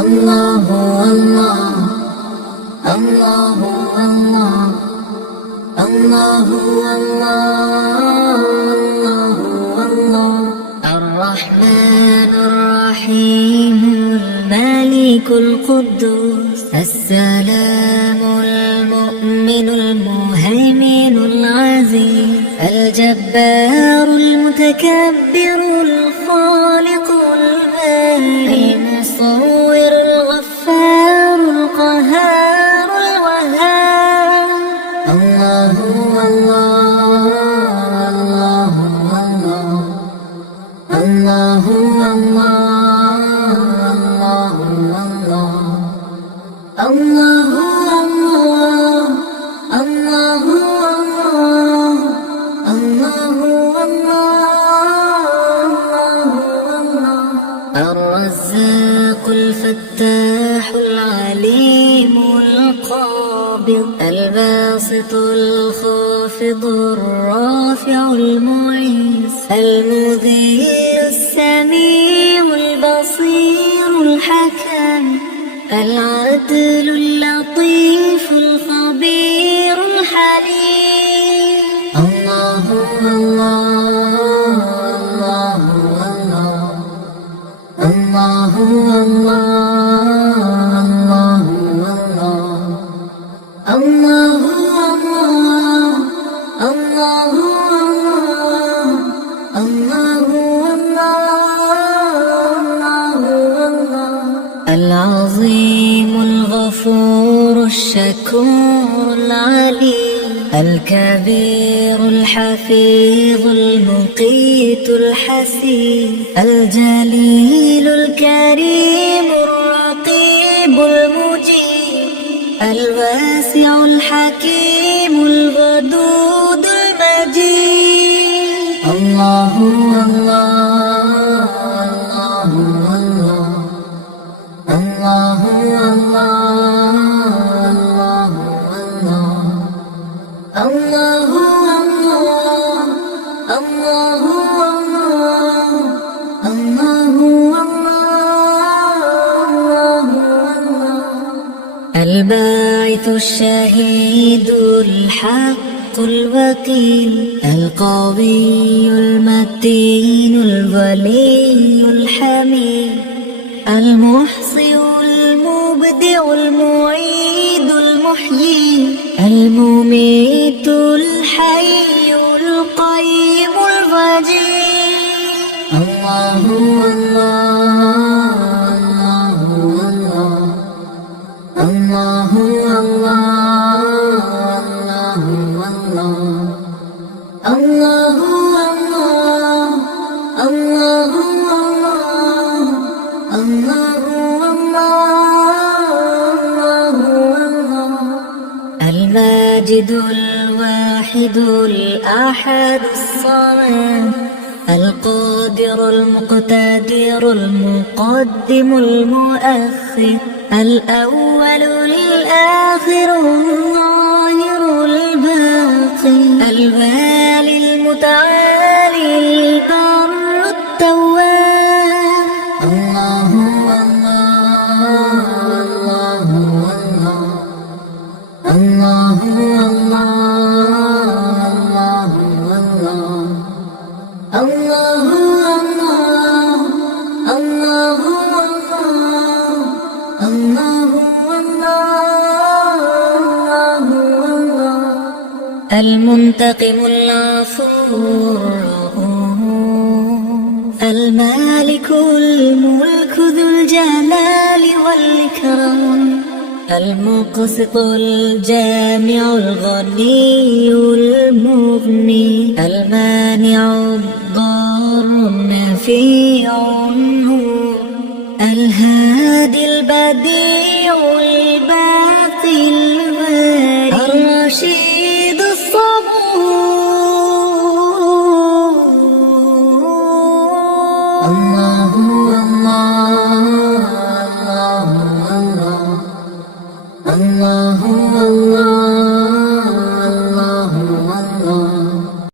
الله الله الله الله الله الله الله الرحمن الرحيم الملك القدوس السلام المؤمن المهيمن العزيز الجبار المتكبر الخالق البارئ المصور الغفار القهار الوهاب الله الله الله الله الله الله الرزاق الفتاح العليم القابض الباسط الخافض الرافع المعز المذل السميع البصير الحكم العدل اللطيف الخبير الحليم الله الله الله الله الله الله العظيم الغفور الشكور العليم الكبير الحفيظ المقيت الحسيب الجليل الكريم الرقيب المجيب الواسع الحكيم الودود المجيد الله الله الله الله الباعث الشهيد الحق الوكيل القوي المتين الولي الحميد المحصي المبدع المعيد المحيي المميت الحي القيم الوجيه الله الله الله الله الله الماجد الواحد الأحد الصمد القادر المقتدر المقدم المؤخر الأول الآخر الظاهر الباطن الوالي المتعالي البر التواب الله الله الله المنتقم العفو المالك الملك ذو الجلال والإكرام المقسط الجامع الغني المغني المانع الضار النفيع النور الهادي البديع الباقي البارئ الرشيد الصبور الله